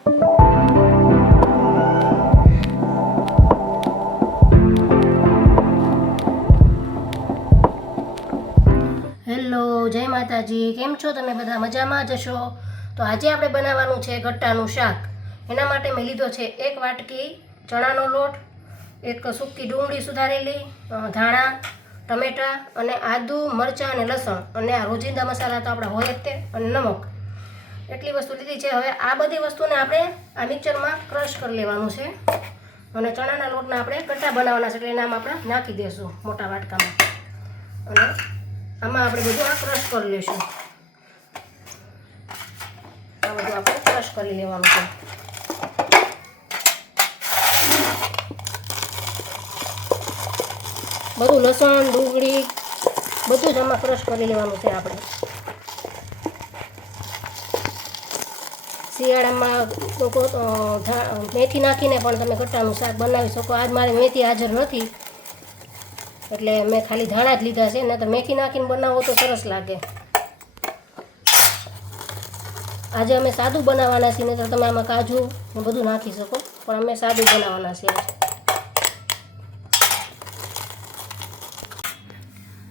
Hello, જય માતાજી. કેમ છો તમે બધા? મજામાં જ હશો તો આજે આપણે બનાવવાનું છે ગટ્ટાનું શાક. એના માટે મેં લીધો છે એક વાટકી ચણાનો લોટ, એક સૂકી ડુંગળી સુધારેલી ધાણા, ટમેટાં અને આદુ, મરચાં અને લસણ. અને આ રોજિંદા મસાલા તો આપણા હોય જ તે. અને નમક. એટલી વસ્તુ લીધી છે. હવે આ બધી વસ્તુને આપણે આ મિક્સરમાં ક્રશ કરી લેવાનું છે. અને ચણાના લોટના આપણે કટા બનાવવાના છે એટલે એનામાં આપણે નાખી દઈશું મોટા વાટકામાં. અને આમાં આપણે બધું આ ક્રશ કરી લઈશું આ બધું આપણે ક્રશ કરી લેવાનું છે. બધું લસણ, ડુંગળી બધું જ આમાં ક્રશ કરી લેવાનું છે આપણે. શિયાળામાં લોકો મેથી નાખીને પણ તમે ગટ્ટાનું શાક બનાવી શકો. આજ મારે મેથી હાજર નથી. એટલે મેં ખાલી ધાણા જ લીધા છે. ને તો મેથી નાખીને બનાવો તો સરસ લાગે. આજે અમે સાદું બનાવવાના છીએ નહીં તો તમે આમાં કાજુ બધું નાખી શકો. પણ અમે સાદું બનાવવાના છીએ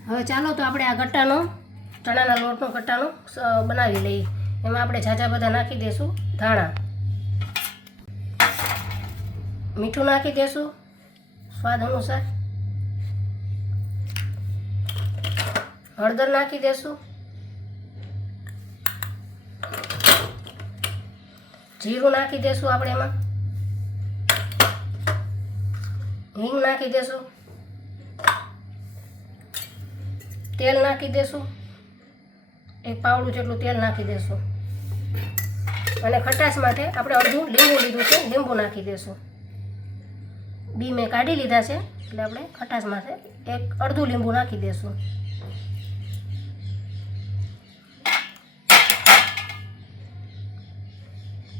હવે ચાલો તો આપણે આ ગટ્ટાનો, ચણાના લોટનો ગટ્ટાનો બનાવી લઈએ. એમાં આપણે ઝાઝા બધા નાખી દઈશું ધાણા. મીઠું નાખી દઈશું સ્વાદ અનુસાર. હળદર નાખી દેશું. જીરું નાખી દેશું આપણે એમાં. હિંગ નાખી દેશું. તેલ નાખી દેશું. એક પાવડું જેટલું તેલ નાખી દેશું. અને ખટાશ માટે આપણે અડધું લીંબુ લીધું છે. લીંબુ નાખી દઈશું બી મેં કાઢી લીધા છે. એટલે આપણે ખટાશ માટે એક અડધું લીંબુ નાખી દઈશું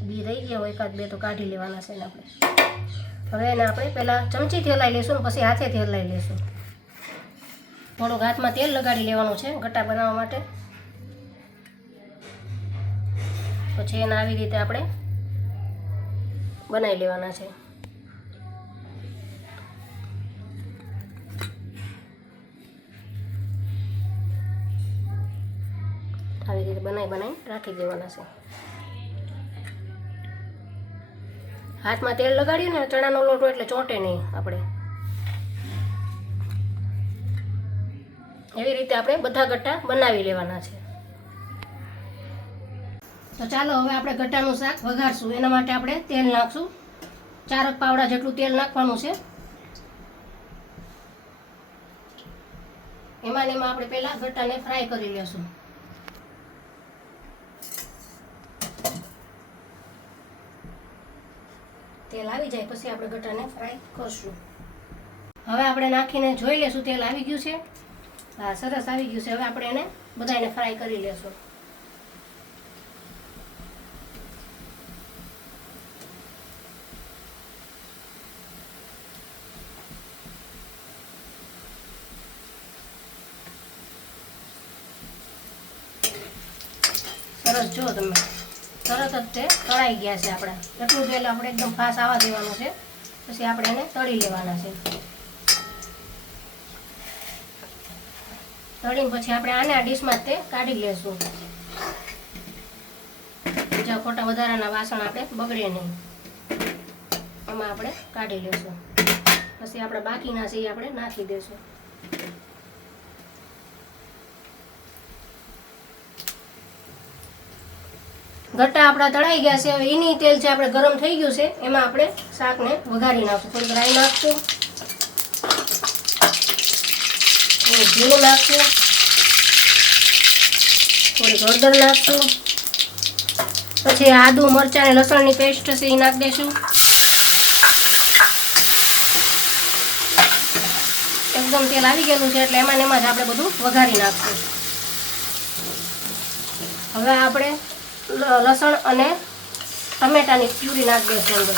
બી રહી ગયા હોય એકાદ બે તો કાઢી લેવાના છે એને આપણે. હવે એને આપણે પહેલાં ચમચીથી હલાવી લઈશું ને પછી હાથેથી હલાવી લઈશું થોડુંક હાથમાં તેલ લગાડી લેવાનું છે ગટ્ટા બનાવવા માટે. પછી ચેન આવી રીતે આપણે બનાવી લેવાના છે. આવી રીતે બનાવી બનાવી રાખી દેવાના છે. હાથમાં તેલ લગાડ્યું ને, ચણાનો લોટો એટલે ચોંટે નહીં આપણે. એવી રીતે આપણે બધા ગટ્ટા બનાવી લેવાના છે. તો ચાલો હવે આપણે ગટ્ટાનું શાક વઘારશું. એના માટે આપણે તેલ નાખશું. ચારક પાવડા જેટલું તેલ નાખવાનું છે. એમાં ને એમાં આપણે પહેલાં ગટ્ટાને ફ્રાય કરી લેશું. તેલ આવી જાય પછી આપણે ગટ્ટાને ફ્રાય કરશું. હવે આપણે નાખીને જોઈ લેશું, તેલ આવી ગયું છે. હા, સરસ આવી ગયું છે. હવે આપણે એને બધાને ફ્રાય કરી લેશું. સરસ જો તમે તરત જ તે તળાઈ ગયા છે આપણા. એટલું તેલ આપણે એકદમ ફાસ આવવા દેવાનું છે. પછી આપણે એને તળી લેવાના છે. તળીને પછી આપણે આને આ ડીશમાં તે કાઢી લેશું. બીજા ખોટા વધારાના વાસણ આપણે બગડે નહીં. એમાં આપણે કાઢી લેશું. પછી આપણે બાકીના છે એ આપણે નાખી દઈશું ગટ્ટા આપણા તળાઈ ગયા છે. હવે એની તેલ છે આપણે ગરમ થઈ ગયું છે, એમાં આપણે શાકને વઘારી નાખશું. થોડીક રાઈ નાખશું. જીરું નાખશું. થોડીક હળદર નાખશું. પછી આદુ, મરચાં અને લસણની પેસ્ટ છે, એ નાખી દઈશું. એકદમ તેલ આવી ગયેલું છે, એટલે એમાં એમાં જ આપણે બધું વઘારી નાખશું. હવે આપણે લસણ અને ટમેટાની પ્યુરી નાખી દઈશું અંદર.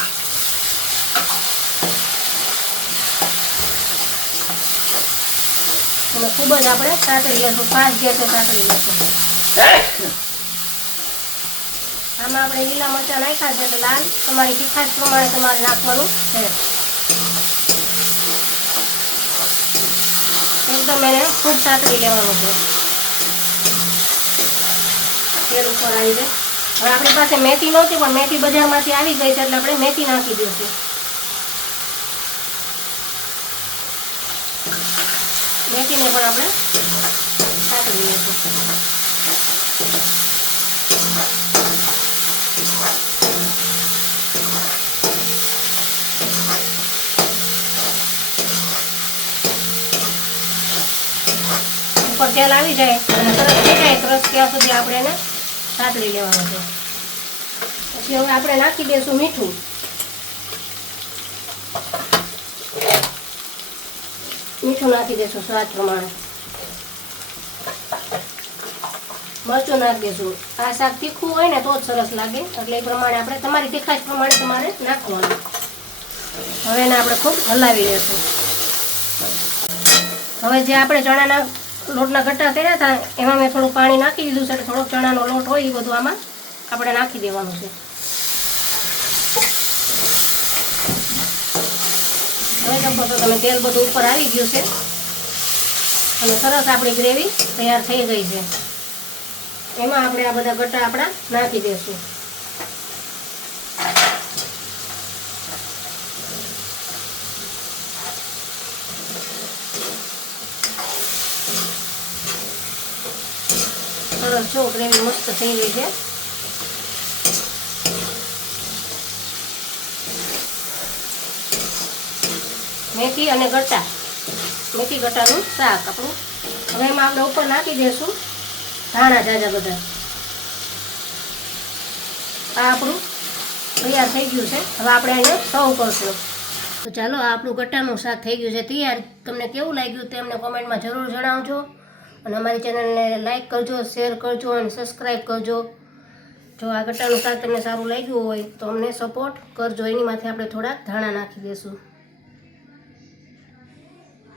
અને ખૂબ જ આપણે સાતળી લેશું પાંચ ગેસે સાતળી લેશું આમાં આપણે લીલા મરચાં નાખ્યા છે એટલે લાલ. તમારી તીખાશ પ્રમાણે તમારે નાખવાનું છે. એકદમ એને ખૂબ સાતરી લેવાનું છે. તેલ ઉપર આવી જાય. હવે આપણી પાસે મેથી નહોતી પણ મેથી બજારમાંથી આવી ગઈ છે, એટલે આપણે મેથી નાખી દઈશું. મેથીને પણ આપણે સાતરી લઈશું ઉપર તેલ આવી જાય, અને સરસ થઈ જાય ત્યાં સુધી આપણે એને સાતળી લેવાનું છે. પછી હવે આપણે નાખી દઈશું મીઠું. મીઠું નાખી દઈશું સ્વાદ પ્રમાણે. મરચું નાખી દઈશું આ શાક તીખું હોય ને તો જ સરસ લાગે. એટલે એ પ્રમાણે આપણે તમારી તીખાશ પ્રમાણે તમારે નાખવાનું. હવે એને આપણે ખૂબ હલાવી દઈશું હવે જે આપણે ચણાના લોટના ગટ્ટા કર્યા હતા, એમાં મેં થોડું પાણી નાખી દીધું છે એટલે થોડોક ચણાનો લોટ હોય એ બધું આમાં આપણે નાખી દેવાનું છે. હવે શકો છો તમે તેલ બધું ઉપર આવી ગયું છે. અને સરસ આપણી ગ્રેવી તૈયાર થઈ ગઈ છે. એમાં આપણે આ બધા ગટ્ટા આપણા નાખી દઈશું સરસ જો ગ્રેવી મસ્ત થઈ ગઈ છે. મેથી અને ગટા મેથી ગટાનું શાક આપણું. હવે એમાં આપણે ઉપર નાખી દઈશું ધાણા જાજા બધા. આ આપણું તૈયાર થઈ ગયું છે. હવે આપણે એને સર્વ કરશું. તો ચાલો આપણું ગટાનું શાક થઈ ગયું છે. તૈયાર. તમને કેવું લાગ્યું તે અમને કોમેન્ટમાં જરૂર જણાવજો. અને અમારી ચેનલને લાઈક કરજો શેર કરજો અને સબસ્ક્રાઈબ કરજો. જો આ ગટ્ટાનું શાક તમને સારું લાગ્યું હોય તો અમને સપોર્ટ કરજો. એની માથે આપણે થોડાક ધાણા નાખી દઈશું.